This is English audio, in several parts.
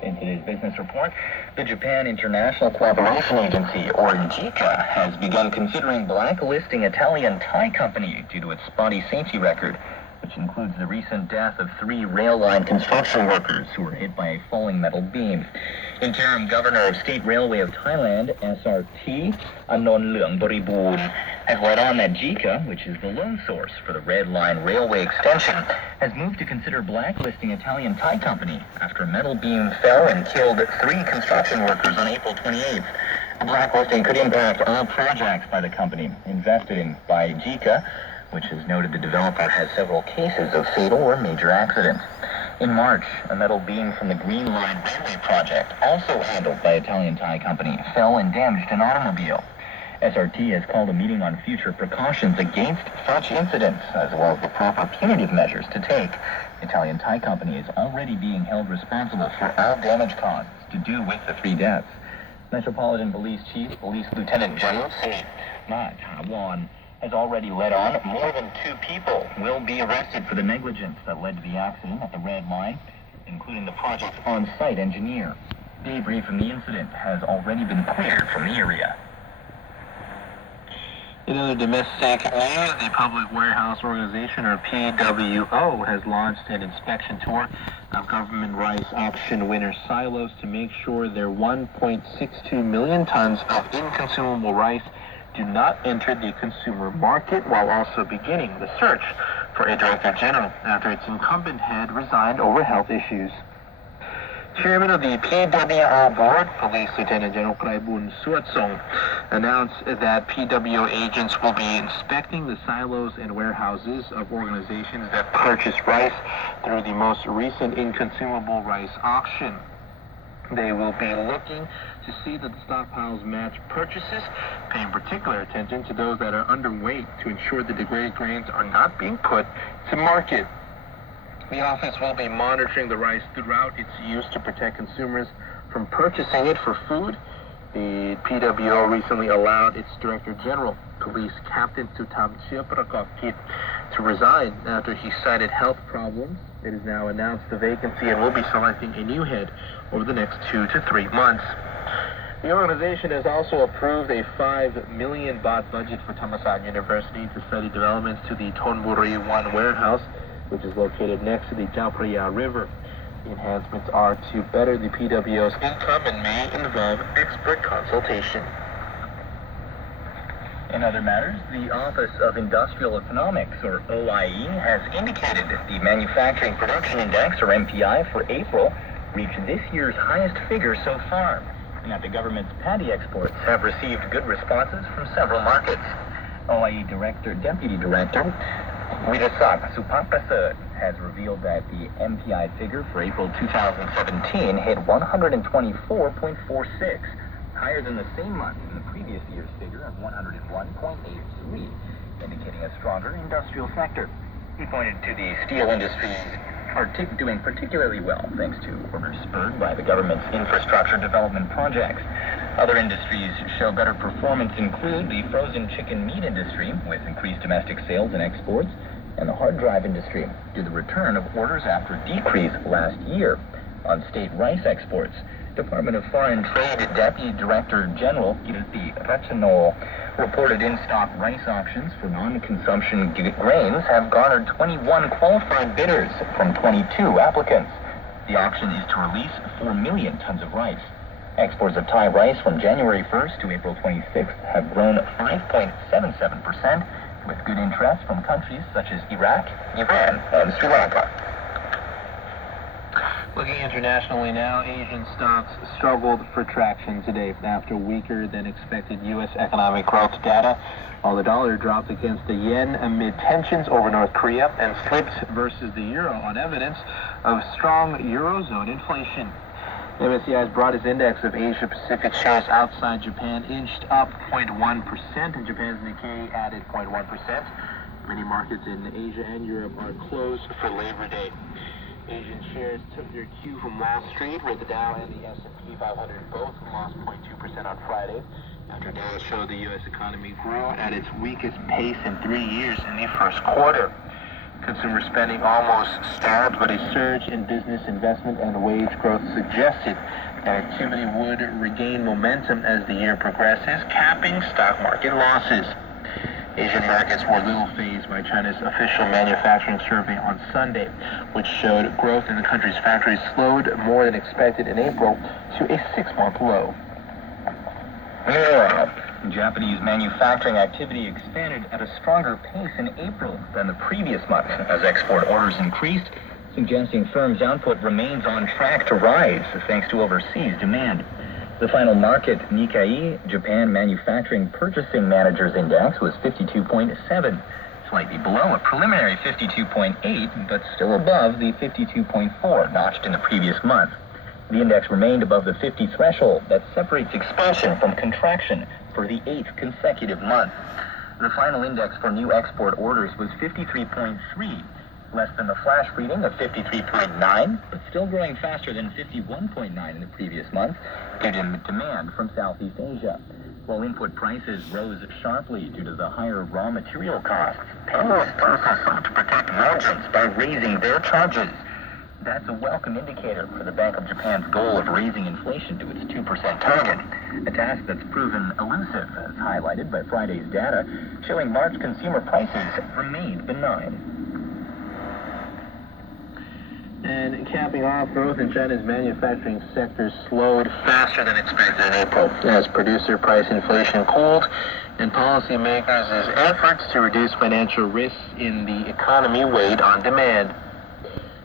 In today's business report, the Japan International Cooperation Agency, or JICA, has begun considering blacklisting Italian Thai company due to its spotty safety record, which includes the recent death of 3 rail line construction workers who were hit by a falling metal beam. Interim Governor of State Railway of Thailand, SRT, Anon Leung Boriboon, has led on that JICA, which is the loan source for the Red Line Railway extension, has moved to consider blacklisting Italian Thai company after a metal beam fell and killed 3 construction workers on April 28th. The blacklisting could impact all projects by the company invested in by JICA, which has noted the developer has several cases of fatal or major accidents. In March, a metal beam from the Green Line Railway project, also handled by Italian Thai company, fell and damaged an automobile. SRT has called a meeting on future precautions against such incidents, as well as the proper punitive measures to take. Italian Thai company is already being held responsible for all damage caused to do with the 3 deaths. Metropolitan Police Chief, Police Lieutenant General Ma Tawon, has already led on. More than 2 people will be arrested for the negligence that led to the accident at the Red Line, including the project's on-site engineer. Debris from the incident has already been cleared from the area. In other domestic news, the Public Warehouse Organization, or PWO, has launched an inspection tour of government rice auction winner silos to make sure their 1.62 million tons of inconsumable rice do not enter the consumer market, while also beginning the search for a Director General after its incumbent head resigned over health issues. Chairman of the PWO Board, Police Lieutenant General Kraibun Suatsong, announced that PWO agents will be inspecting the silos and warehouses of organizations that purchase rice through the most recent inconsumable rice auction. They will be looking to see that the stockpiles match purchases, paying particular attention to those that are underweight to ensure the degraded grains are not being put to market. The office will be monitoring the rice throughout its use to protect consumers from purchasing it for food. The PWO recently allowed its Director General, Police Captain Sutam Chiaprakokit, to resign after he cited health problems. It has now announced the vacancy and will be selecting a new head over the next 2 to 3 months. The organization has also approved a 5 million baht budget for Thammasat University to study developments to the Thonburi 1 warehouse, which is located next to the Chao Phraya River. The enhancements are to better the PWO's income and may involve expert consultation. In other matters, the Office of Industrial Economics, or OIE, has indicated that the Manufacturing Production Index, or MPI, for April reached this year's highest figure so far, and that the government's paddy exports have received good responses from several markets. OIE Deputy Director Widasak Supaprasad has revealed that the MPI figure for April 2017 hit 124.46, higher than the same month in the previous year's figure of 101.83, indicating a stronger industrial sector. He pointed to the steel industries doing particularly well thanks to orders spurred by the government's infrastructure development projects. Other industries show better performance include the frozen chicken meat industry, with increased domestic sales and exports, and the hard drive industry, due to the return of orders after a decrease last year. On state rice exports, Department of Foreign Trade Deputy Director General Kirti Ratchanol reported in-stock rice auctions for non-consumption grains have garnered 21 qualified bidders from 22 applicants. The auction is to release 4 million tons of rice. Exports of Thai rice from January 1st to April 26th have grown 5.77%, with good interest from countries such as Iraq, Iran, and Sri Lanka. Looking internationally now, Asian stocks struggled for traction today after weaker than expected U.S. economic growth data, while the dollar dropped against the yen amid tensions over North Korea and slipped versus the euro on evidence of strong Eurozone inflation. MSCI's broadest index of Asia-Pacific shares outside Japan inched up 0.1%, and Japan's Nikkei added 0.1%. Many markets in Asia and Europe are closed for Labor Day. Asian shares took their cue from Wall Street, where the Dow and the S&P 500 both lost 0.2% on Friday, after data showed the U.S. economy grew at its weakest pace in 3 years in the first quarter. Consumer spending almost stalled, but a surge in business investment and wage growth suggested that activity would regain momentum as the year progresses, capping stock market losses. Asian markets were little fazed by China's official manufacturing survey on Sunday, which showed growth in the country's factories slowed more than expected in April to a 6-month low. Meanwhile, Japanese manufacturing activity expanded at a stronger pace in April than the previous month as export orders increased, suggesting firms' output remains on track to rise thanks to overseas demand. The final market Nikkei Japan Manufacturing Purchasing Managers Index was 52.7, slightly below a preliminary 52.8, but still above the 52.4 notched in the previous month. The index remained above the 50 threshold that separates expansion from contraction for the 8th consecutive month. The final index for new export orders was 53.3, less than the flash reading of 53.9, but still growing faster than 51.9 in the previous month due to demand from Southeast Asia. While input prices rose sharply due to the higher raw material costs, payrolls also sought to protect margins by raising their charges. That's a welcome indicator for the Bank of Japan's goal of raising inflation to its 2% target, a task that's proven elusive, as highlighted by Friday's data, showing March consumer prices remained benign. And capping off, growth in China's manufacturing sector slowed faster than expected in April as producer price inflation cooled and policymakers' efforts to reduce financial risks in the economy weighed on demand.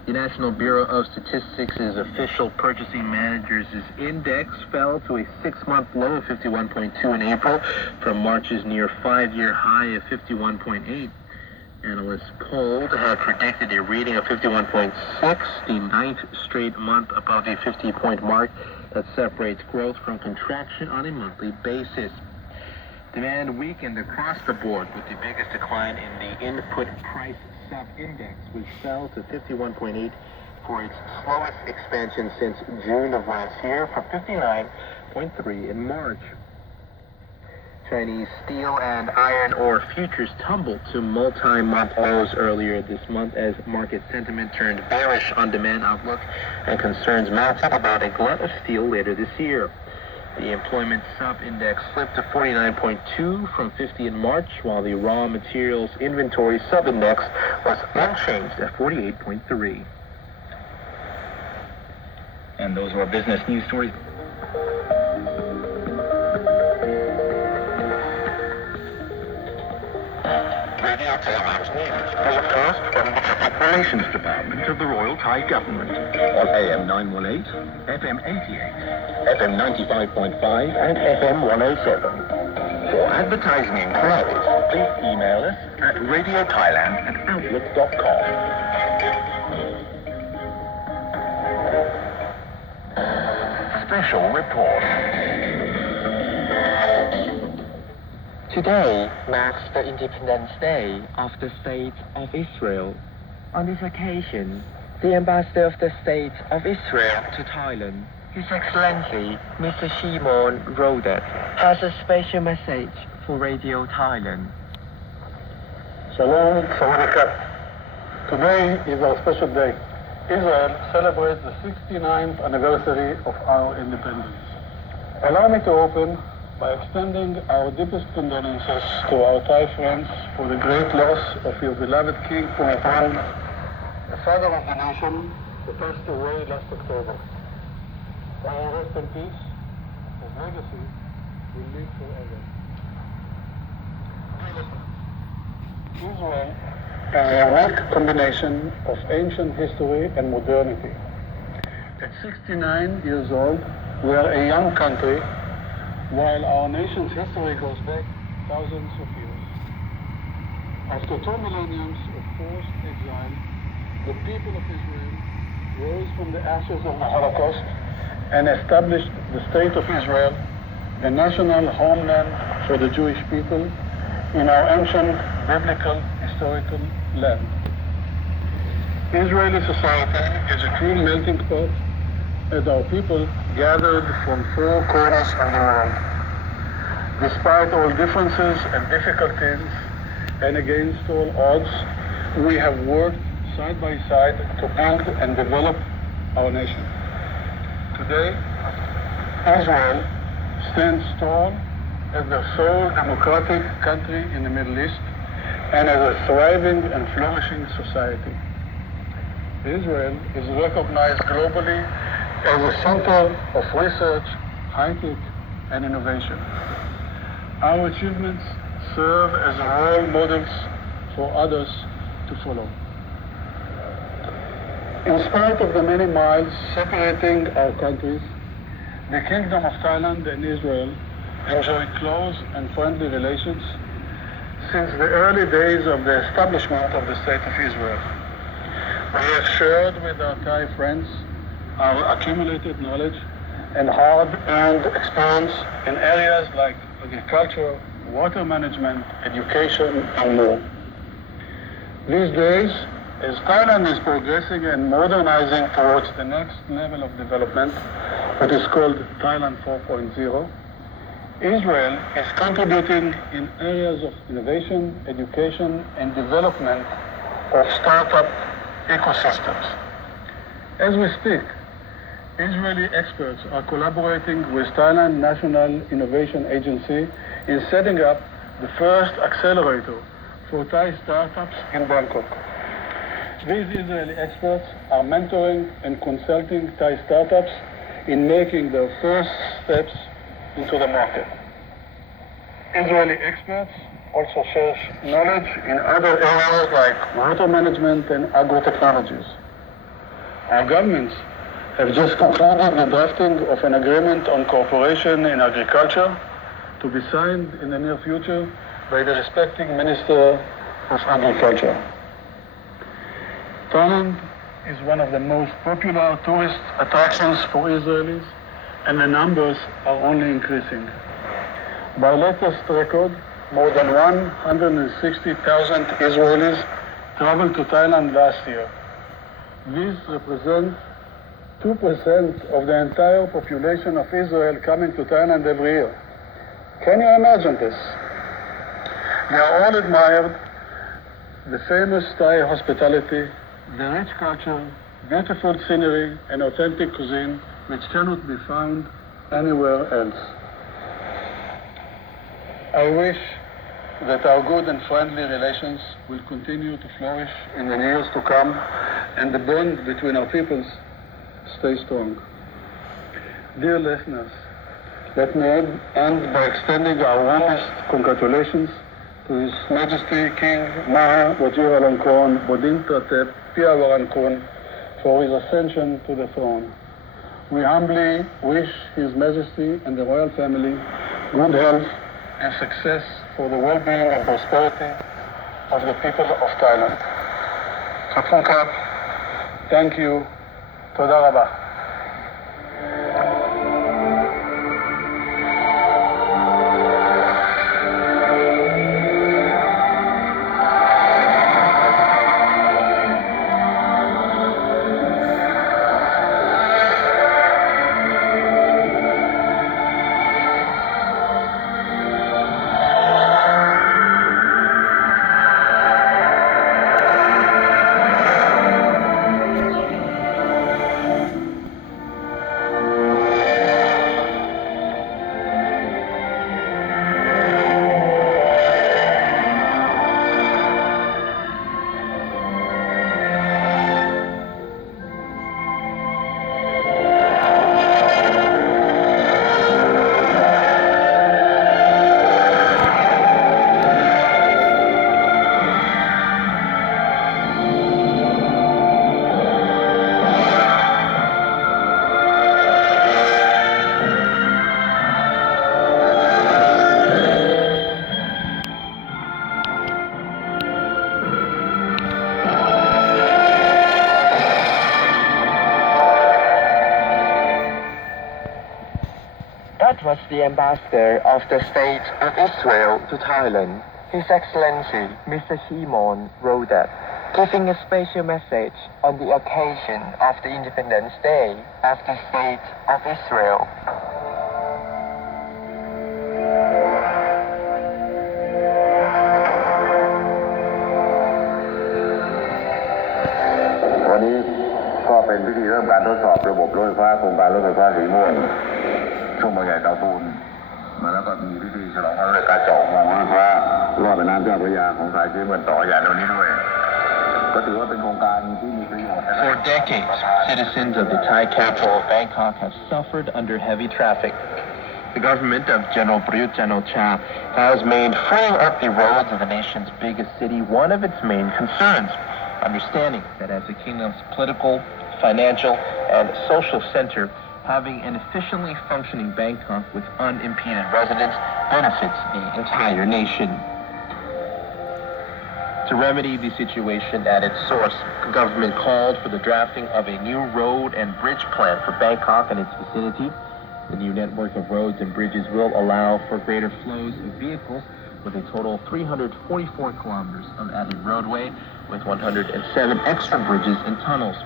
The National Bureau of Statistics' official purchasing managers' index fell to a 6-month low of 51.2 in April from March's near 5-year high of 51.8. Analysts polled had predicted a reading of 51.6, the 9th straight month above the 50-point mark that separates growth from contraction on a monthly basis. Demand weakened across the board, with the biggest decline in the input price sub-index, which fell to 51.8 for its slowest expansion since June of last year, from 59.3 in March. Chinese steel and iron ore futures tumbled to multi-month lows earlier this month as market sentiment turned bearish on demand outlook and concerns mounted about a glut of steel later this year. The employment sub-index slipped to 49.2 from 50 in March, while the raw materials inventory sub-index was unchanged at 48.3. And those were business news stories. Radio Thailand's news, broadcast from the Public Relations Department of the Royal Thai Government on AM 918, FM 88, FM 95.5 and FM 107. For advertising inquiries, please email us at radiothailand@outlook.com. Special report. Today marks the Independence Day of the State of Israel. On this occasion, the Ambassador of the State of Israel to Thailand, His Excellency Mr. Shimon Rodet, has a special message for Radio Thailand. Shalom, Sawadee. Today is our special day. Israel celebrates the 69th anniversary of our independence. Allow me to open by extending our deepest condolences to our Thai friends for the great loss of your beloved King Phumiphan, the father of the nation, who passed away last October. May he rest in peace. His legacy will live forever. Israel is a unique combination of ancient history and modernity. At 69 years old, we are a young country, while our nation's history goes back thousands of years. After 2 millenniums of forced exile, the people of Israel rose from the ashes of the Holocaust and established the State of Israel, a national homeland for the Jewish people in our ancient biblical historical land. Israeli society is a true melting pot as our people gathered from 4 corners of the world. Despite all differences and difficulties, and against all odds, we have worked side by side to build and develop our nation. Today, Israel stands tall as the sole democratic country in the Middle East and as a thriving and flourishing society. Israel is recognized globally as a center of research, high-tech, and innovation. Our achievements serve as role models for others to follow. In spite of the many miles separating our countries, the Kingdom of Thailand and Israel enjoy close and friendly relations since the early days of the establishment of the State of Israel. We have shared with our Thai friends our accumulated knowledge and hard-earned experience in areas like agriculture, water management, education, and more. These days, as Thailand is progressing and modernizing towards the next level of development, what is called Thailand 4.0, Israel is contributing in areas of innovation, education, and development of startup ecosystems. As we speak, Israeli experts are collaborating with Thailand National Innovation Agency in setting up the first accelerator for Thai startups in Bangkok. These Israeli experts are mentoring and consulting Thai startups in making their first steps into the market. Israeli experts also share knowledge in other areas like water management and agro-technologies. Our governments have just concluded the drafting of an agreement on cooperation in agriculture to be signed in the near future by the respective Minister of Agriculture. Thailand is one of the most popular tourist attractions for Israelis, and the numbers are only increasing. By latest record, more than 160,000 Israelis traveled to Thailand last year. This represents 2% of the entire population of Israel coming to Thailand every year. Can you imagine this? They are all admired the famous Thai hospitality, the rich culture, beautiful scenery, and authentic cuisine which cannot be found anywhere else. I wish that our good and friendly relations will continue to flourish in the years to come and the bond between our peoples stay strong. Dear listeners, let me end by extending our warmest congratulations to His Majesty King Maha Vajiralongkorn Bodin Pratep Piawarankun for his ascension to the throne. We humbly wish His Majesty and the royal family good health and success for the well-being and prosperity of the people of Thailand. Khapun Kap, thank you. Toda Rabah. That was the ambassador of the State of Israel to Thailand, His Excellency Mr. Shimon Rodat, giving a special message on the occasion of the Independence Day of the State of Israel. เป็นพิธีเริ่มการทดสอบระบบรถไฟฟ้าโครงการรถไฟฟ้าสีม่วงช่วงบางใหญ่เตาปูนมาแล้วก็มีพิธีฉลองพระราชการเจาะอุโมงค์รถไฟฟ้ารอดแม่น้ำเจ้าพระยาของสายสีเมืองต่ออย่างวันนี้ด้วยก็ถือว่าเป็นโครงการที่มีประโยชน์นะครับ For decades, citizens of the Thai capital of Bangkok have suffered under heavy traffic. The government of General Prayut Chan-o-cha has made freeing up the roads of the nation's biggest city one of its main concerns, understanding that as the kingdom's political, financial, and social center, having an efficiently functioning Bangkok with unimpeded residents benefits the entire nation. To remedy the situation at its source, the government called for the drafting of a new road and bridge plan for Bangkok and its vicinity. The new network of roads and bridges will allow for greater flows of vehicles with a total of 344 kilometers of added roadway with 107 extra bridges and tunnels.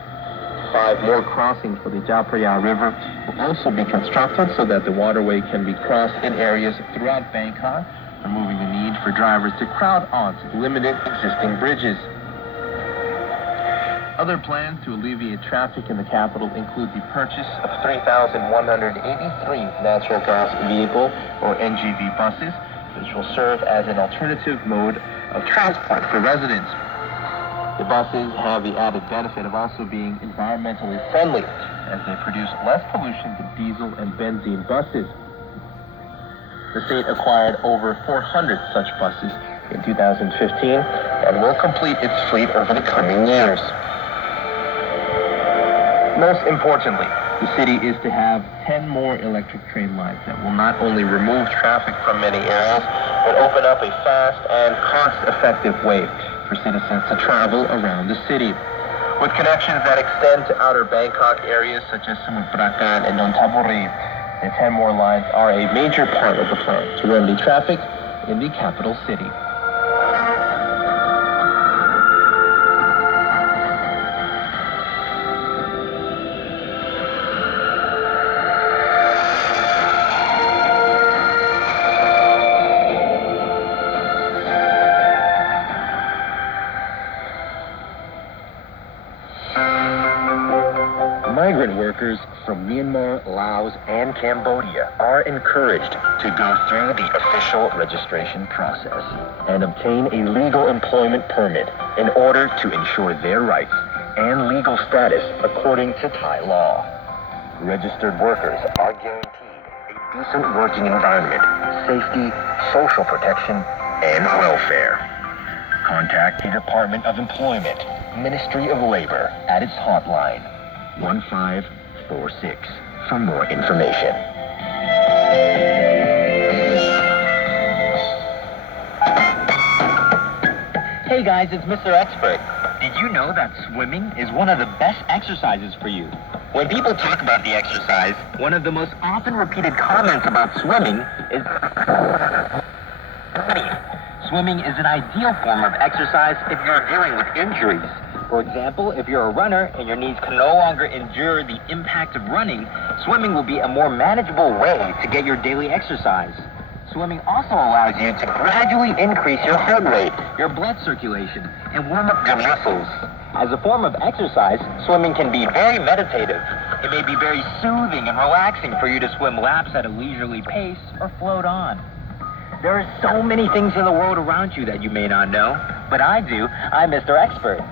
5 more crossings for the Chao Phraya River will also be constructed so that the waterway can be crossed in areas throughout Bangkok, removing the need for drivers to crowd onto limited existing bridges. Other plans to alleviate traffic in the capital include the purchase of 3,183 natural gas vehicle or NGV buses, which will serve as an alternative mode of transport for residents. The buses have the added benefit of also being environmentally friendly, as they produce less pollution than diesel and benzene buses. The state acquired over 400 such buses in 2015 and will complete its fleet over the coming years. Most importantly, the city is to have 10 more electric train lines that will not only remove traffic from many areas, but open up a fast and cost-effective way for citizens to travel around the city. With connections that extend to outer Bangkok areas such as Samut Prakan and Nonthaburi, the 10 more lines are a major part of the plan to remedy traffic in the capital city. Migrant workers from Myanmar, Laos, and Cambodia are encouraged to go through the official registration process and obtain a legal employment permit in order to ensure their rights and legal status according to Thai law. Registered workers are guaranteed a decent working environment, safety, social protection, and welfare. Contact the Department of Employment, Ministry of Labor at its hotline 1546 for more information. Hey guys, it's Mr. Expert. Did you know that swimming is one of the best exercises for you? When people talk about the exercise, one of the most often repeated comments about swimming is swimming is an ideal form of exercise if you're dealing with injuries. For example, if you're a runner and your knees can no longer endure the impact of running, swimming will be a more manageable way to get your daily exercise. Swimming also allows you to gradually increase your heart rate, your blood circulation, and warm up your muscles. As a form of exercise, swimming can be very meditative. It may be very soothing and relaxing for you to swim laps at a leisurely pace or float on. There are so many things in the world around you that you may not know, but I do. I'm Mr. Expert.